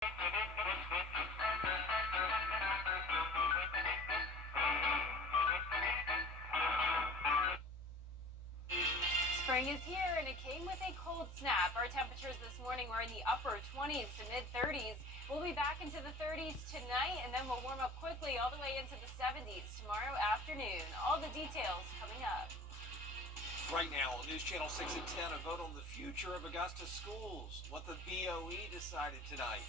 Spring is here and it came with a cold snap. Our temperatures this morning were in the upper 20s to mid 30s. We'll be back into the 30s tonight and then we'll warm up quickly all the way into the 70s tomorrow afternoon. All the details coming up. Right now on News Channel 6 at 10, a vote on the future of Augusta schools, what the BOE decided tonight.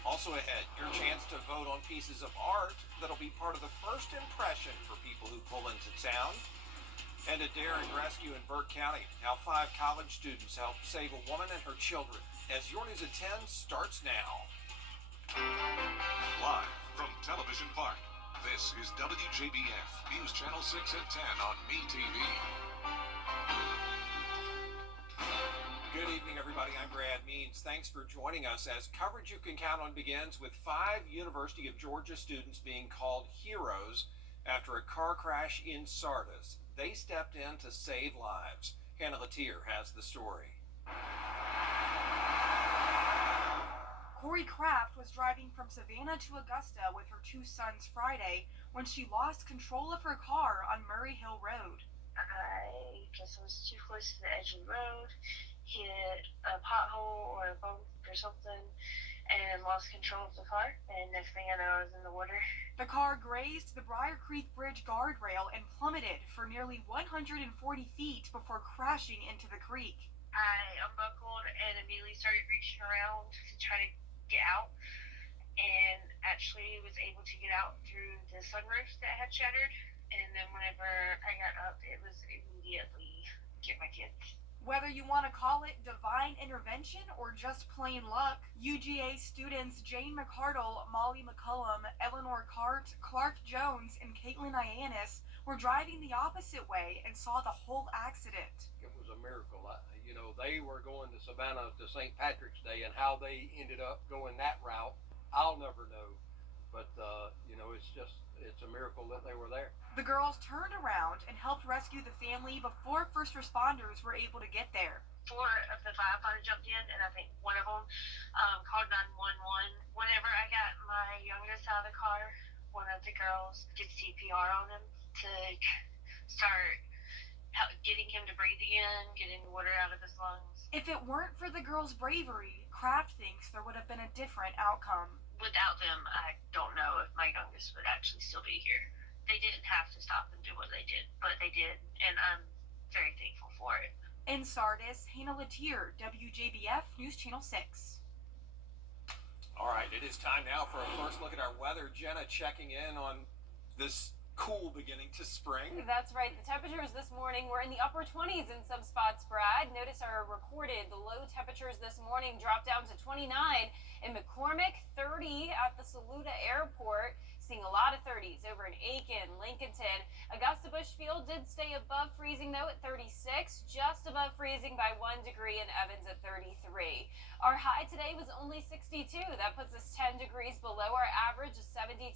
Also ahead, your chance to vote on pieces of art that'll be part of the first impression for people who pull into town. And a daring rescue in Burke County, how 5 college students helped save a woman and her children. As your News at 10 starts now. Live from Television Park, this is WJBF, News Channel 6 at 10 on MeTV. Good evening, everybody. I'm Brad Means. Thanks for joining us as coverage you can count on begins with 5 University of Georgia students being called heroes after a car crash in Sardis. They stepped in to save lives. Hannah Latier has the story. Corey Kraft was driving from Savannah to Augusta with her 2 sons Friday when she lost control of her car on Murray Hill Road. I guess I was too close to the edge of the road, hit a pothole or a bump or something, and lost control of the car, and next thing I know, I was in the water. The car grazed the Briar Creek Bridge guardrail and plummeted for nearly 140 feet before crashing into the creek. I unbuckled and immediately started reaching around to try to get out, and actually was able to get out through the sunroof that had shattered, and then whenever I got up, it was immediately get my kids. Whether you want to call it divine intervention or just plain luck, UGA students Jane McCardle, Molly McCullum, Eleanor Cart, Clark Jones, and Caitlin Ianis were driving the opposite way and saw the whole accident. It was a miracle. They were going to Savannah to St. Patrick's Day, and how they ended up going that route, I'll never know. But, it's a miracle that they were there. The girls turned around and helped rescue the family before first responders were able to get there. 4 of the firefighters jumped in, and I think one of them called 911. Whenever I got my youngest out of the car, one of the girls did CPR on him to start getting him to breathe again, getting the water out of his lungs. If it weren't for the girls' bravery, Kraft thinks there would have been a different outcome. Without them, I don't know if my youngest would actually still be here. They didn't have to stop and do what they did, but they did, and I'm very thankful for it. In Sardis, Hannah Latier, WJBF News Channel 6. All right, it is time now for a first look at our weather. Jenna checking in on this cool beginning to spring. That's right. The temperatures this morning were in the upper 20s in some spots, Brad. Notice our recorded the low temperatures this morning dropped down to 29 in McCormick, 30 at the Saluda Airport. Seeing a lot of 30s over in Aiken, Lincolnton. Augusta Bushfield did stay above freezing though at 36, just above freezing by 1 degree in Evans at 33. Our high today was only 62. That puts us 10 degrees below our average of 72,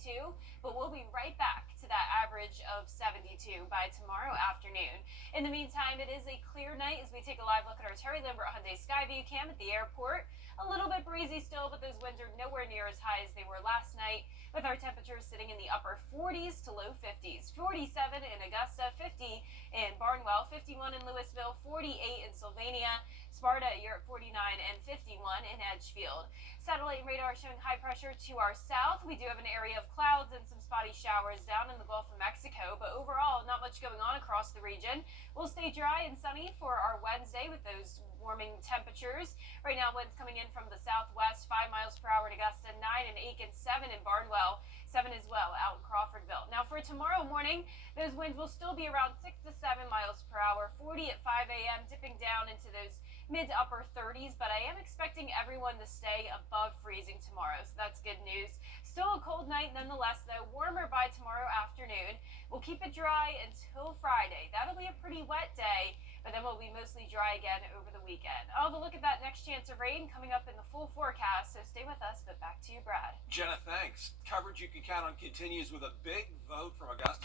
but we'll be right back to that average of 72 by tomorrow afternoon. In the meantime, it is a clear night as we take a live look at our Terry Lambert Hyundai Skyview cam at the airport. A little bit breezy still, but those winds are nowhere near as high as they were last night, with our temperatures sitting in the upper 40s to low 50s. 47 in Augusta, 50 in Barnwell, 51 in Louisville, 48 in Sylvania, Sparta, you're at 49, and 51 in Edgefield. Satellite radar showing high pressure to our south. We do have an area of clouds and some spotty showers down in the Gulf of Mexico, but overall, not much going on across the region. We'll stay dry and sunny for our Wednesday with those warming temperatures. Right now, winds coming in from the southwest, 5 miles per hour in Augusta, 9 in Aiken, 7 in Barnwell, 7 as well out in Crawfordville. Now for tomorrow morning, those winds will still be around 6 to 7 miles per hour, 40 at 5 a.m., dipping down into those mid to upper 30s, but I am expecting everyone to stay above freezing tomorrow, so that's good news. Still a cold night nonetheless, though, warmer by tomorrow afternoon. We'll keep it dry until Friday. That'll be a pretty wet day, but then we'll be mostly dry again over the weekend. I'll have a look at that next chance of rain coming up in the full forecast, so stay with us, but back to you, Brad. Jenna, thanks. Coverage you can count on continues with a big vote from Augusta.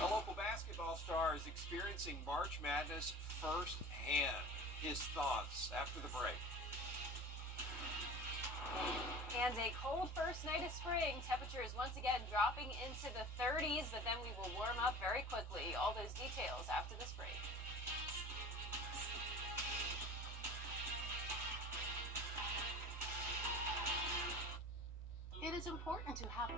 A local basketball star is experiencing March Madness firsthand. His thoughts after the break. And a cold first night of spring. Temperatures once again dropping into the 30s, but then we will warm up very quickly. All those details after this break. It is important to have.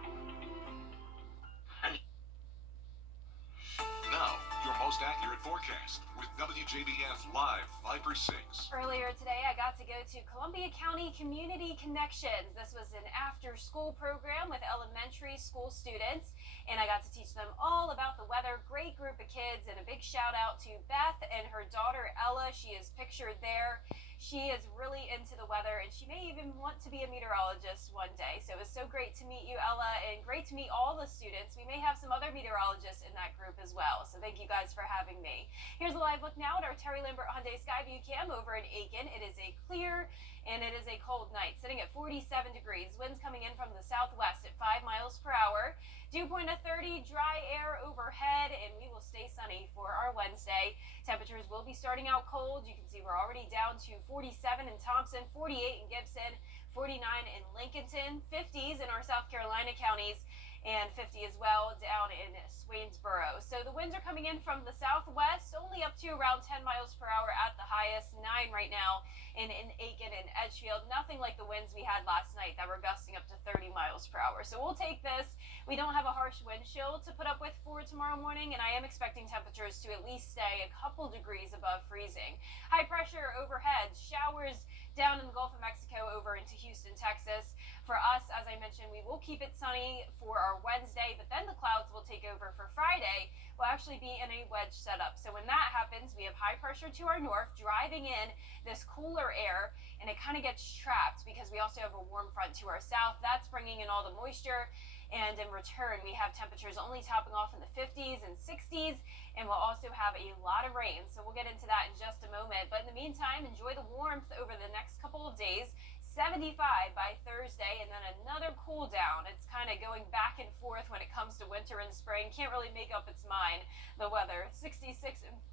Now, your most accurate forecast with WJBF Live 5/6. Earlier today, I got to go to Columbia County Community Connections. This was an after-school program with elementary school students, and I got to teach them all about the weather. Great group of kids, and a big shout out to Beth and her daughter Ella. She is pictured there. She is really into the weather, and she may even want to be a meteorologist one day. So it was so great to meet you, Ella, and great to meet all the students. We may have some other meteorologists in that group as well. So thank you guys for having me. Here's a live look now at our Terry Lambert Hyundai Skyview Cam over in Aiken. It is a clear and it is a cold night, sitting at 47 degrees. Winds coming in from the southwest at 5 miles per hour. Dew point of 30, dry air overhead, and we will stay sunny for our Wednesday. Temperatures will be starting out cold. You can see we're already down to 47 in Thompson, 48 in Gibson, 49 in Lincolnton, 50s in our South Carolina counties, and 50 as well down in Swainsboro. So the winds are coming in from the southwest, only up to around 10 miles per hour at the highest, 9 right now in Aiken and Edgefield. Nothing like the winds we had last night that were gusting up to 30 miles per hour. So we'll take this. We don't have a harsh wind chill to put up with for tomorrow morning, and I am expecting temperatures to at least stay a couple degrees above freezing. High pressure overhead, showers down in the Gulf of Mexico over into Houston, Texas. For us, as I mentioned, we will keep it sunny for our Wednesday, but then the clouds will take over for Friday. We'll actually be in a wedge setup. So when that happens, we have high pressure to our north driving in this cooler air, and it kind of gets trapped because we also have a warm front to our south. That's bringing in all the moisture, and in return, we have temperatures only topping off in the 50s and 60s, and we'll also have a lot of rain. So we'll get into that in just a moment. But in the meantime, enjoy the warmth over the next couple of days. 75 by Thursday, and then another cool down. It's kind of going back and forth when it comes to winter and spring. Can't really make up its mind, the weather. 66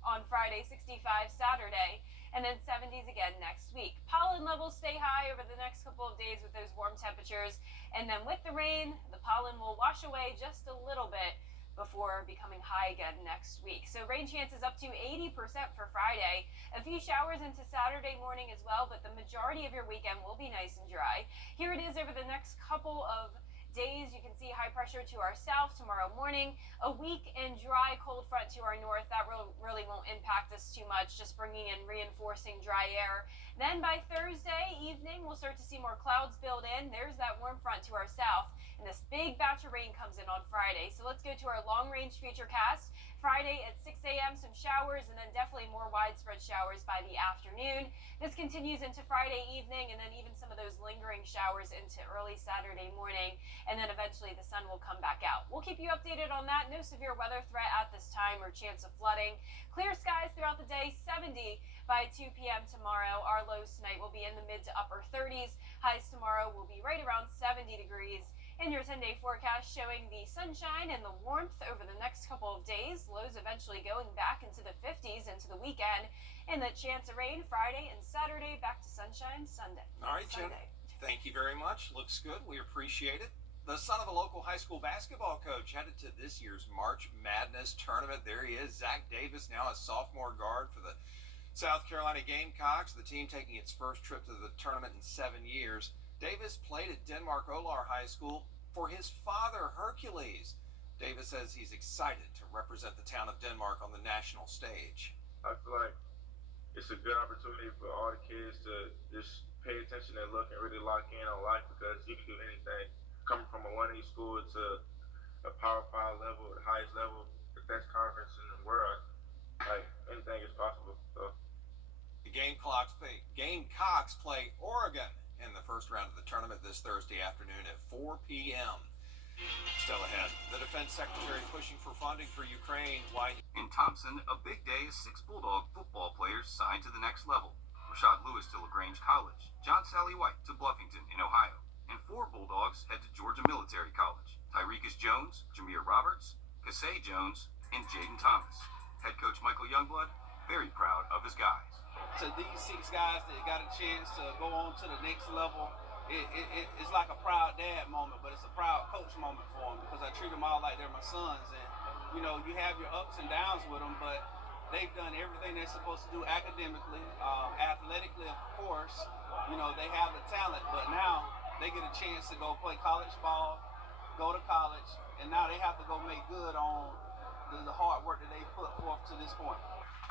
on Friday, 65 Saturday, and then 70s again next week. Pollen levels stay high over the next couple of days with those warm temperatures, and then with the rain, the pollen will wash away just a little bit before becoming high again next week. So rain chances up to 80% for Friday. A few showers into Saturday morning as well, but the majority of your weekend will be nice and dry. Here it is over the next couple of days. You can see high pressure to our south tomorrow morning, a weak and dry cold front to our north. That really won't impact us too much, just bringing in reinforcing dry air. Then by Thursday evening, we'll start to see more clouds build in. There's that warm front to our south, and this big batch of rain comes in on Friday. So let's go to our long range futurecast. Friday at 6 a.m., some showers, and then definitely more widespread showers by the afternoon. This continues into Friday evening, and then even some of those lingering showers into early Saturday morning, and then eventually the sun will come back out. We'll keep you updated on that. No severe weather threat at this time or chance of flooding. Clear skies throughout the day, 70 by 2 p.m. tomorrow. Our lows tonight will be in the mid to upper 30s. Highs tomorrow will be right around 70 degrees. In your 10-day forecast showing the sunshine and the warmth over the next couple of days, lows eventually going back into the 50s into the weekend, and the chance of rain Friday and Saturday, back to sunshine Sunday. All right, Jen. Thank you very much. Looks good. We appreciate it. The son of a local high school basketball coach headed to this year's March Madness tournament. There he is, Zach Davis, now a sophomore guard for the South Carolina Gamecocks, the team taking its first trip to the tournament in 7 years. Davis played at Denmark Olar High School for his father, Hercules. Davis says he's excited to represent the town of Denmark on the national stage. I feel like it's a good opportunity for all the kids to just pay attention and look and really lock in on life, because you can do anything. Coming from a 1A school to a Power 5 level, the highest level, the best conference in the world, like anything is possible. So The Gamecocks play Oregon in the first round of the tournament this Thursday afternoon at 4 p.m. Still ahead, the defense secretary pushing for funding for Ukraine. Why? In Thompson, a big day as 6 Bulldog football players signed to the next level. Rashad Lewis to LaGrange College, John Sally White to Bluffington in Ohio, and 4 Bulldogs head to Georgia Military College. Tyrekus Jones, Jameer Roberts, Kasey Jones, and Jaden Thomas. Head coach Michael Youngblood, very proud of his guys. To these 6 guys that got a chance to go on to the next level, it's like a proud dad moment, but it's a proud coach moment for them because I treat them all like they're my sons. And, you know, you have your ups and downs with them, but they've done everything they're supposed to do academically, athletically, of course. You know, they have the talent, but now they get a chance to go play college ball, go to college, and now they have to go make good on the hard work that they put forth to this point.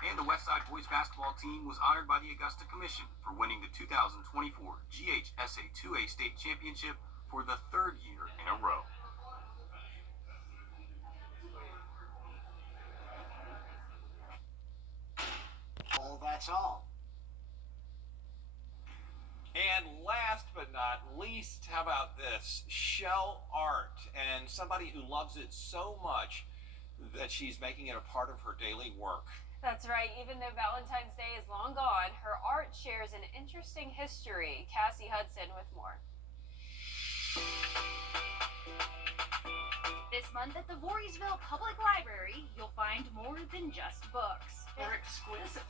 And the Westside boys basketball team was honored by the Augusta Commission for winning the 2024 GHSA 2A state championship for the third year in a row. Well, that's all. And last but not least, how about this? Shell art, and somebody who loves it so much that she's making it a part of her daily work. That's right. Even though Valentine's Day is long gone, her art shares an interesting history. Cassie Hudson with more. This month at the Voorheesville Public Library, you'll find more than just books. They're exquisite.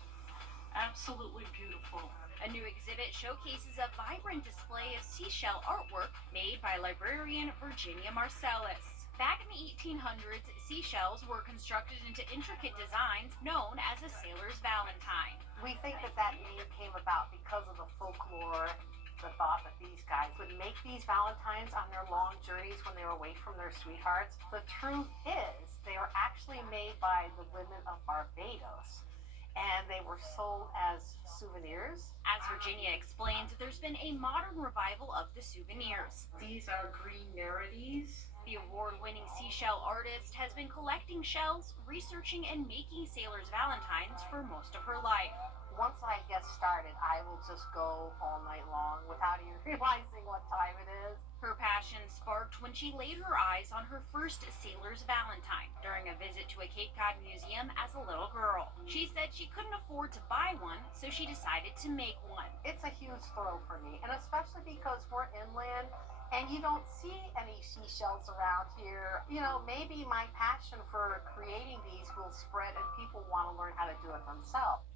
Absolutely beautiful. A new exhibit showcases a vibrant display of seashell artwork made by librarian Virginia Marcellus. Back in the 1800s, seashells were constructed into intricate designs known as a sailor's valentine. We think that name came about because of the folklore, the thought that these guys would make these valentines on their long journeys when they were away from their sweethearts. The truth is, they are actually made by the women of Barbados, and they were sold as souvenirs. As Virginia explains, there's been a modern revival of the souvenirs. These are green narities. The award-winning seashell artist has been collecting shells, researching and making sailors' valentines for most of her life. Once I get started, I will just go all night long without even realizing what time it is. Her passion sparked when she laid her eyes on her first sailor's valentine during a visit to a Cape Cod museum as a little girl. She said she couldn't afford to buy one, so she decided to make one. It's a huge thrill for me, and especially because we're inland and you don't see any seashells around here. You know, maybe my passion for creating these will spread and people want to learn how to do it themselves.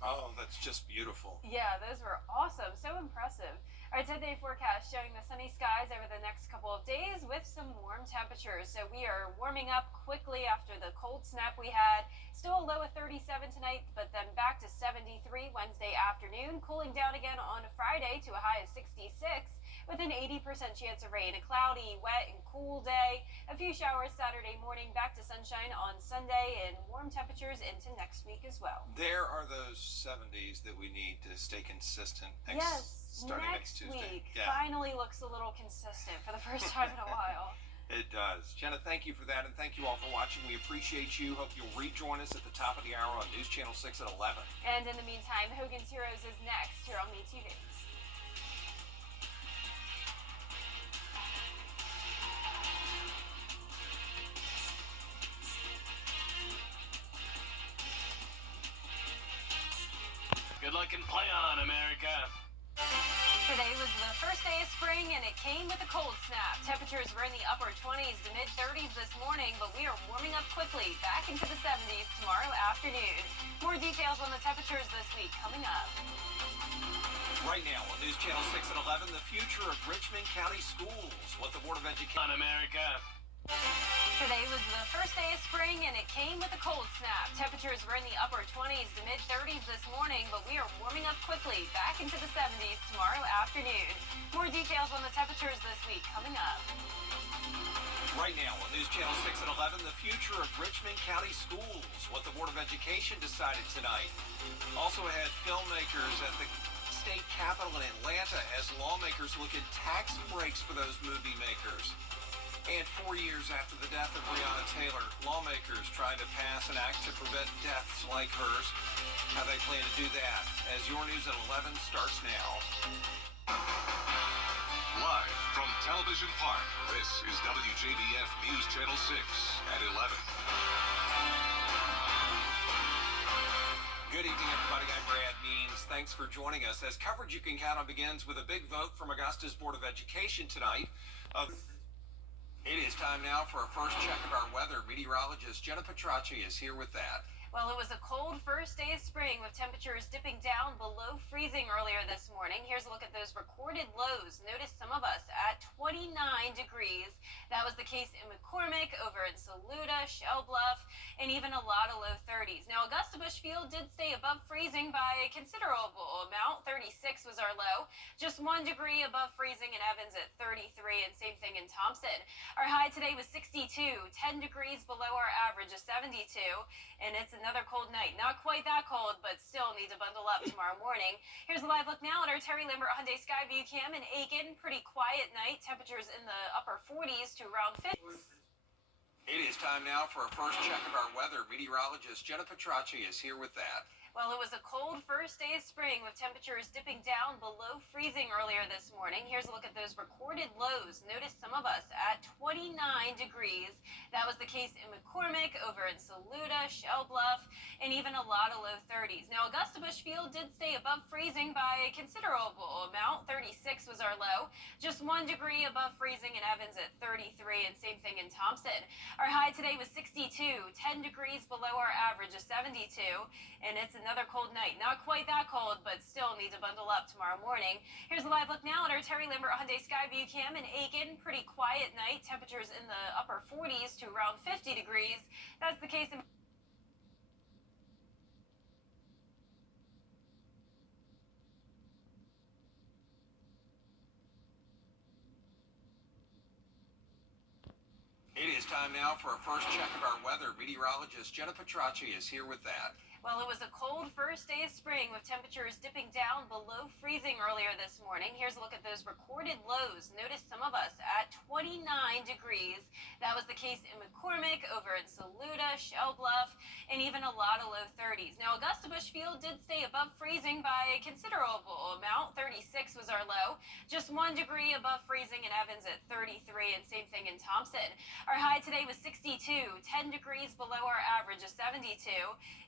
Oh, that's just beautiful. Yeah, those were awesome. So impressive. Our 10-day forecast showing the sunny skies over the next couple of days with some warm temperatures. So we are warming up quickly after the cold snap we had. Still a low of 37 tonight, but then back to 73 Wednesday afternoon. Cooling down again on Friday to a high of 66 with an 80% chance of rain. A cloudy, wet, and cool day. A few showers Saturday morning, back to sunshine on Sunday, and warm temperatures into next week as well. There are those 70s that we need to stay consistent starting next Tuesday. Week finally looks a little consistent for the first time in a while. It does. Jenna, thank you for that, and thank you all for watching. We appreciate you. Hope you'll rejoin us at the top of the hour on News Channel 6 at 11. And in the meantime, Hogan's Heroes is next here on MeTV. Good luck and play on, America. Today was the first day of spring, and it came with a cold snap. Temperatures were in the upper 20s to mid-30s this morning, but we are warming up quickly, back into the 70s tomorrow afternoon. More details on the temperatures this week coming up. Right now on News Channel 6 at 11, the future of Richmond County Schools. What the Board of Education... On America. Today was the first day of spring, and it came with a cold snap. Temperatures were in the upper 20s to mid-30s this morning, but we are warming up quickly, back into the 70s tomorrow afternoon. More details on the temperatures this week coming up. Right now on News Channel 6 at 11, the future of Richmond County Schools. What the Board of Education decided tonight. Also ahead, filmmakers at the state capitol in Atlanta as lawmakers look at tax breaks for those movie makers. And 4 years after the death of Breonna Taylor, lawmakers trying to pass an act to prevent deaths like hers. How they plan to do that as Your News at 11 starts now. Live from Television Park, this is WJBF News Channel 6 at 11. Good evening, everybody. I'm Brad Means. Thanks for joining us. As coverage you can count on begins with a big vote from Augusta's Board of Education tonight. It is time now for a first check of our weather. Meteorologist Jenna Petracci is here with that. Well, it was a cold first day of spring with temperatures dipping down below freezing earlier this morning. Here's a look at those recorded lows. Notice some of us at 29 degrees. That was the case in McCormick, over in Saluda, Shell Bluff, and even a lot of low 30s. Now, Augusta Bushfield did stay above freezing by a considerable amount. 36 was our low. Just 1 degree above freezing in Evans at 33, and same thing in Thompson. Our high today was 62, 10 degrees below our average of 72, and it's another cold night. Not quite that cold, but still need to bundle up tomorrow morning. Here's a live look now at our Terry Lambert Hyundai Skyview Cam in Aiken. Pretty quiet night. Temperatures in the upper 40s to around 50. It is time now for a first check of our weather. Meteorologist Jenna Petracci is here with that. Well, it was a cold first day of spring with temperatures dipping down below freezing earlier this morning. Here's a look at those recorded lows. Notice some of us at 29 degrees. That was the case in McCormick, over in Saluda, Shell Bluff, and even a lot of low 30s. Now, Augusta Bushfield did stay above freezing by a considerable amount. 36 was our low. Just 1 degree above freezing in Evans at 33, and same thing in Thompson. Our high today was 62, 10 degrees below our average of 72, and it's another cold night. Not quite that cold, but still need to bundle up tomorrow morning. Here's a live look now at our Terry Lambert Hyundai Skyview Cam in Aiken. Pretty quiet night. Temperatures in the upper 40s to around 50 degrees. That's the case in It is time now for a first check of our weather. Meteorologist Jenna Petracci is here with that. Well, it was a cold first day of spring with temperatures dipping down below freezing earlier this morning. Here's a look at those recorded lows. Notice some of us at 29 degrees. That was the case in McCormick, over in Saluda, Shell Bluff, and even a lot of low 30s. Now, Augusta Bushfield did stay above freezing by a considerable amount. 36 was our low. Just 1 degree above freezing in Evans at 33, and same thing in Thompson. Our high today was 62, 10 degrees below our average of 72,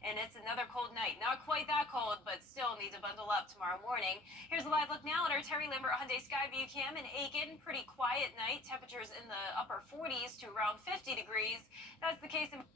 and it's another cold night. Not quite that cold, but still need to bundle up tomorrow morning. Here's a live look now at our Terry Lambert Hyundai Skyview Cam in Aiken. Pretty quiet night. Temperatures in the upper 40s to around 50 degrees. That's the case in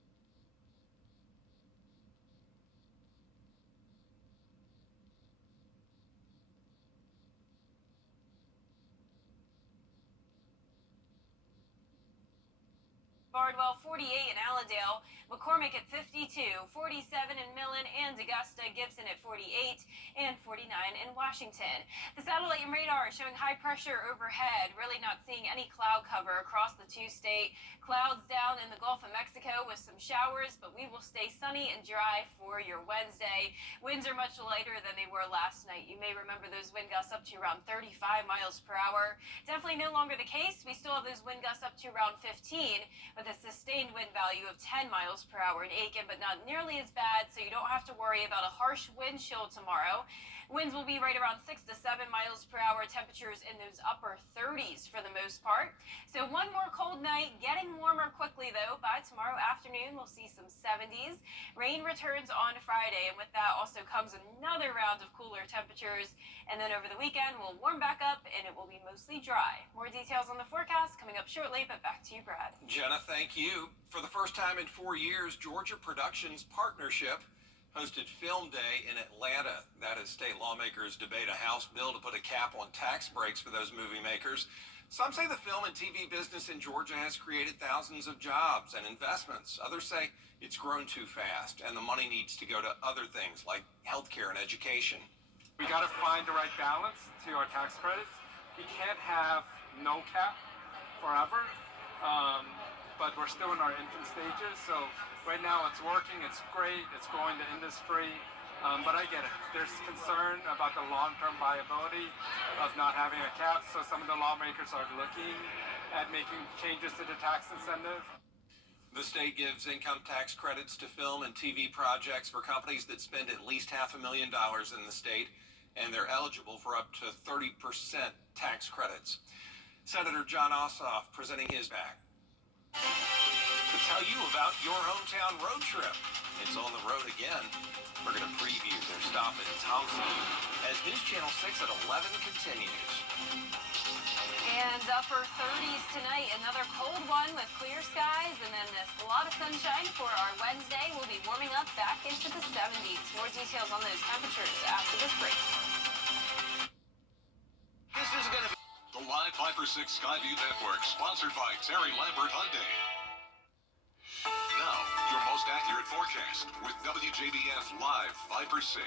Bardwell, 48 in Allendale, McCormick at 52, 47 in Millen and Augusta, Gibson at 48, and 49 in Washington. The satellite and radar showing high pressure overhead, really not seeing any cloud cover across the two-state. Clouds down in the Gulf of Mexico with some showers, but we will stay sunny and dry for your Wednesday. Winds are much lighter than they were last night. You may remember those wind gusts up to around 35 miles per hour. Definitely no longer the case. We still have those wind gusts up to around 15, with a sustained wind value of 10 miles per hour in Aiken, but not nearly as bad, so you don't have to worry about a harsh wind chill tomorrow. Winds will be right around 6 to 7 miles per hour. Temperatures in those upper 30s for the most part. So one more cold night, getting warmer quickly though. By tomorrow afternoon, we'll see some 70s. Rain returns on Friday, and with that also comes another round of cooler temperatures. And then over the weekend, we'll warm back up and it will be mostly dry. More details on the forecast coming up shortly, but back to you, Brad. Jenna, thank you. For the first time in 4 years, Georgia Productions Partnership hosted Film Day in Atlanta. That is, state lawmakers debate a House bill to put a cap on tax breaks for those movie makers. Some say the film and TV business in Georgia has created thousands of jobs and investments. Others say it's grown too fast and the money needs to go to other things like healthcare and education. We got to find the right balance to our tax credits. We can't have no cap forever, but we're still in our infant stages. So right now it's working, it's great, it's growing the industry, but I get it. There's concern about the long-term viability of not having a cap, so some of the lawmakers are looking at making changes to the tax incentive. The state gives income tax credits to film and TV projects for companies that spend at least $500,000 in the state, and they're eligible for up to 30% tax credits. Senator John Ossoff presenting his back to tell you about your hometown road trip. It's on the road again. We're going to preview their stop in Thompson as News Channel 6 at 11 continues. And upper 30s tonight. Another cold one with clear skies, and then a lot of sunshine for our Wednesday. We'll be warming up back into the 70s. More details on those temperatures after this break. This is going to be the Live 5 for 6 Skyview Network, sponsored by Terry Lambert Hyundai. Now, your most accurate forecast with WJBF Live 5 for 6.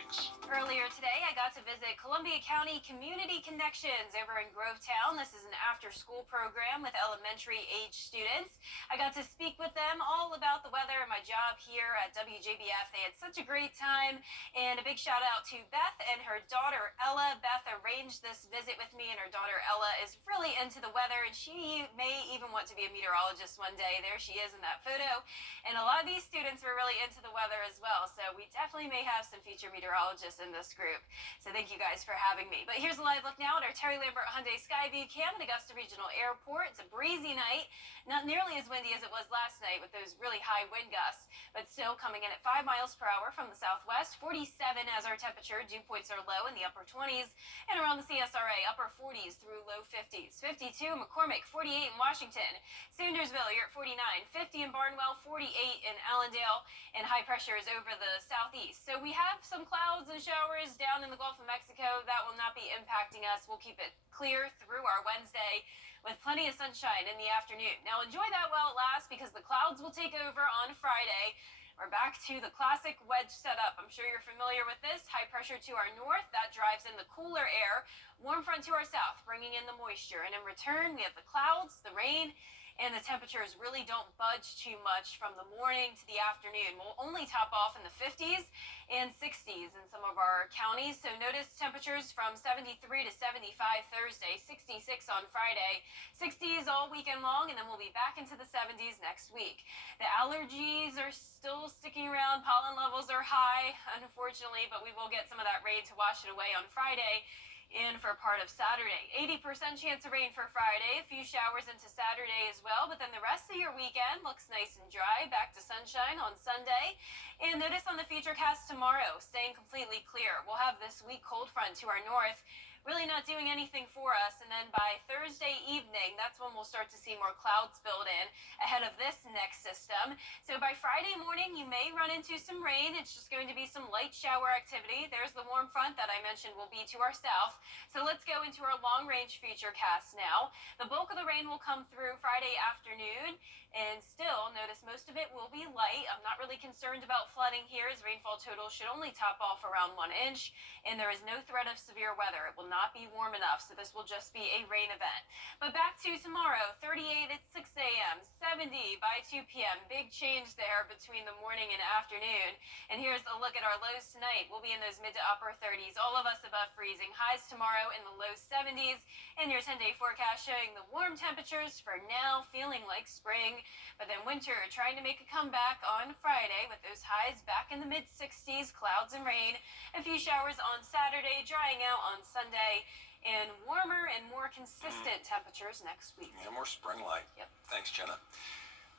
Earlier today, I got to visit Columbia County Community Connections over in Grovetown. This is an after-school program with elementary-age students. I got to speak with them all about the weather and my job here at WJBF. They had such a great time, and a big shout-out to Beth and her daughter, Ella. Beth arranged this visit with me, and her daughter, Ella, is really into the weather, and she may even want to be a meteorologist one day. There she is in that photo. And a lot of these students were really into the weather as well, so we definitely may have some future meteorologists in this group. So thank you guys for having me. But here's a live look now at our Terry Lambert Hyundai Skyview Cam at Augusta Regional Airport. It's a breezy night, not nearly as windy as it was last night with those really high wind gusts, but still coming in at 5 miles per hour from the southwest. 47 as our temperature. Dew points are low in the upper 20s, and around the CSRA, upper 40s through low 50s. 52 McCormick, 48 in Washington. Sandersville, you're at 49. 50 in Barnwell, 48 in Allendale, and high pressure is over the southeast. So we have some clouds and showers down in the Gulf of Mexico. That will not be impacting us. We'll keep it clear through our Wednesday with plenty of sunshine in the afternoon. Now enjoy that while it lasts, because the clouds will take over on Friday. We're back to the classic wedge setup. I'm sure you're familiar with this. High pressure to our north, that drives in the cooler air. Warm front to our south, bringing in the moisture. And in return, we have the clouds, the rain, and the temperatures really don't budge too much from the morning to the afternoon. We'll only top off in the 50s and 60s in some of our counties. So notice temperatures from 73 to 75 Thursday, 66 on Friday, 60s all weekend long, and then we'll be back into the 70s next week. The allergies are still sticking around. Pollen levels are high, unfortunately, but we will get some of that rain to wash it away on Friday and for part of Saturday. 80% chance of rain for Friday, a few showers into Saturday as well, but then the rest of your weekend looks nice and dry, back to sunshine on Sunday. And notice on the futurecast tomorrow, staying completely clear. We'll have this weak cold front to our north, really not doing anything for us, and then by Thursday evening, that's when we'll start to see more clouds build in ahead of this next system. So by Friday morning, you may run into some rain. It's just going to be some light shower activity. There's the warm front that I mentioned will be to our south. So let's go into our long-range futurecast now. The bulk of the rain will come through Friday afternoon, and still, notice most of it will be light. I'm not really concerned about flooding here, as rainfall total should only top off around 1 inch, and there is no threat of severe weather. It will not be warm enough, so this will just be a rain event. But back to tomorrow, 38 at 6 a.m., 70 by 2 p.m. Big change there between the morning and afternoon. And here's a look at our lows tonight. We'll be in those mid to upper 30s, all of us above freezing. Highs tomorrow in the low 70s, and your 10-day forecast showing the warm temperatures for now, feeling like spring. But then winter trying to make a comeback on Friday with those highs back in the mid-60s, clouds and rain. A few showers on Saturday, drying out on Sunday, and warmer and more consistent temperatures next week. Yeah, more spring-like. Yep. Thanks, Jenna.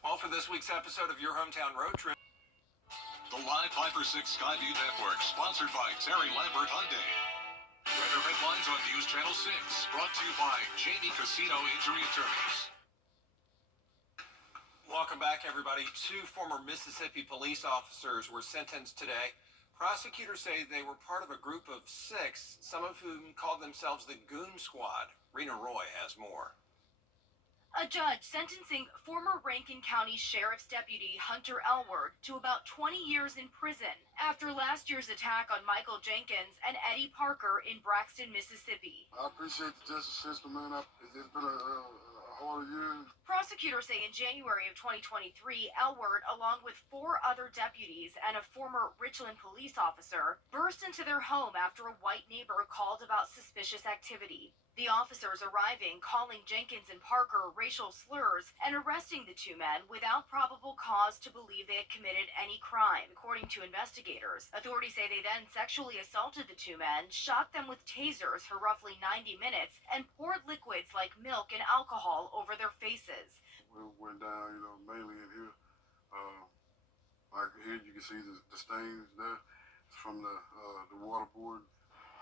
Well, for this week's episode of Your Hometown Road Trip, The Live 5 for 6 Skyview Network, sponsored by Terry Lambert Hyundai. Weather headlines on News Channel 6, brought to you by Jamie Casino Injury Attorneys. welcome back, everybody. 2 former Mississippi police officers were sentenced today. Prosecutors say they were part of a group of 6, some of whom called themselves the Goon Squad. Rena Roy has more. A judge sentencing former Rankin County Sheriff's Deputy Hunter Elward to about 20 years in prison after last year's attack on Michael Jenkins and Eddie Parker in Braxton, Mississippi. I appreciate the justice system, man. It's been a hard year. Prosecutors say in January of 2023, Elward, along with 4 other deputies and a former Richland police officer, burst into their home after a white neighbor called about suspicious activity. The officers arriving, calling Jenkins and Parker racial slurs, and arresting the 2 men without probable cause to believe they had committed any crime, according to investigators. Authorities say they then sexually assaulted the 2 men, shot them with tasers for roughly 90 minutes, and poured liquids like milk and alcohol over their faces. We went down, mainly in here. Like here, you can see the stains there from the waterboard.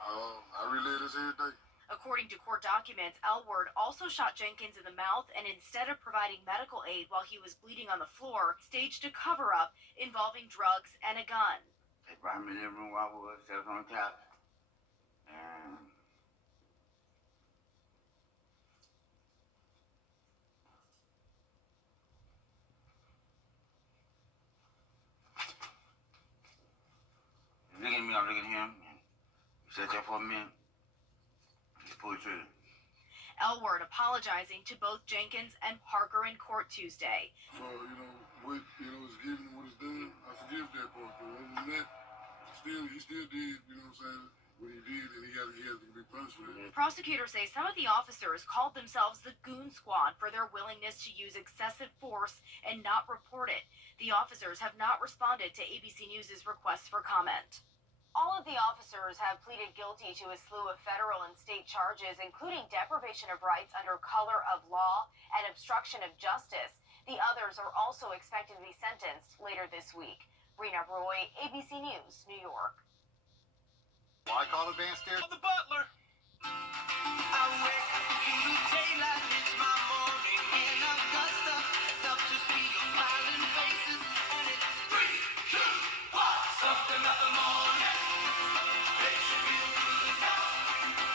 I relive this every day. According to court documents, Elward also shot Jenkins in the mouth and instead of providing medical aid while he was bleeding on the floor, staged a cover-up involving drugs and a gun. They brought me in the room while we were sitting on the couch. And he's looking at me, I'm looking at him, and he sat there for a minute. He pulled the trigger. Elward apologizing to both Jenkins and Parker in court Tuesday. For, what, is given and what is done, I forgive that part. But other than that, he still did, what he did, and he had to be punished for that. Prosecutors say some of the officers called themselves the Goon Squad for their willingness to use excessive force and not report it. The officers have not responded to ABC News' request for comment. All of the officers have pleaded guilty to a slew of federal and state charges, including deprivation of rights under color of law and obstruction of justice. The others are also expected to be sentenced later this week. Rena Roy, ABC News, New York. Like all advanced air. The butler. I wake up to the daylight, it's my morning in Augusta. Love to see your smiling faces, and it's 3, 2, 1. Something about the morning makes you feel good now.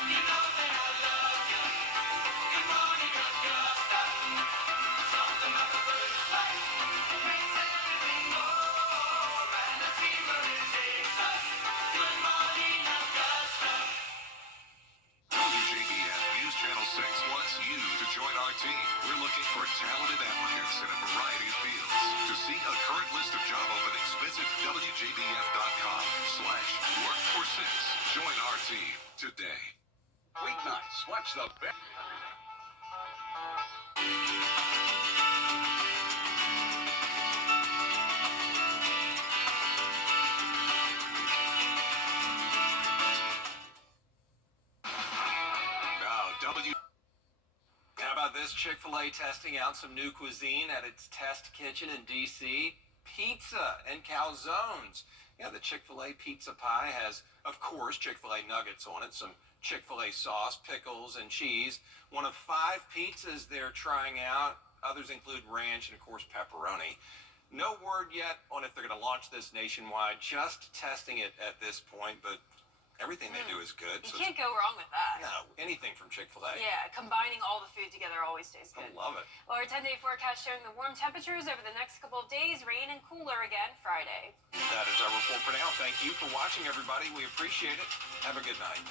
You know that I love you. Good morning, Augusta. Something about the first light makes everything go right. The fever it takes us. Good morning, Augusta. WJBF News Channel 6 wants you to join our team. We're looking for talented applicants in a variety of fields. To see a current list of job openings, visit WJBF.com/work-for-6. Join our team today. Weeknights, watch the best. How about this? Chick-fil-A testing out some new cuisine at its test kitchen in D.C. Pizza and calzones. Yeah, the Chick-fil-A pizza pie has, of course, Chick-fil-A nuggets on it, some Chick-fil-A sauce, pickles, and cheese. One of 5 pizzas they're trying out. Others include ranch and, of course, pepperoni. No word yet on if they're going to launch this nationwide. Just testing it at this point, but everything they do is good. You can't go wrong with that. No, anything from Chick-fil-A. Yeah, combining all the food together always tastes good. I love it. Well, our 10-day forecast showing the warm temperatures over the next couple of days, rain and cooler again Friday. That is our report for now. Thank you for watching, everybody. We appreciate it. Have a good night.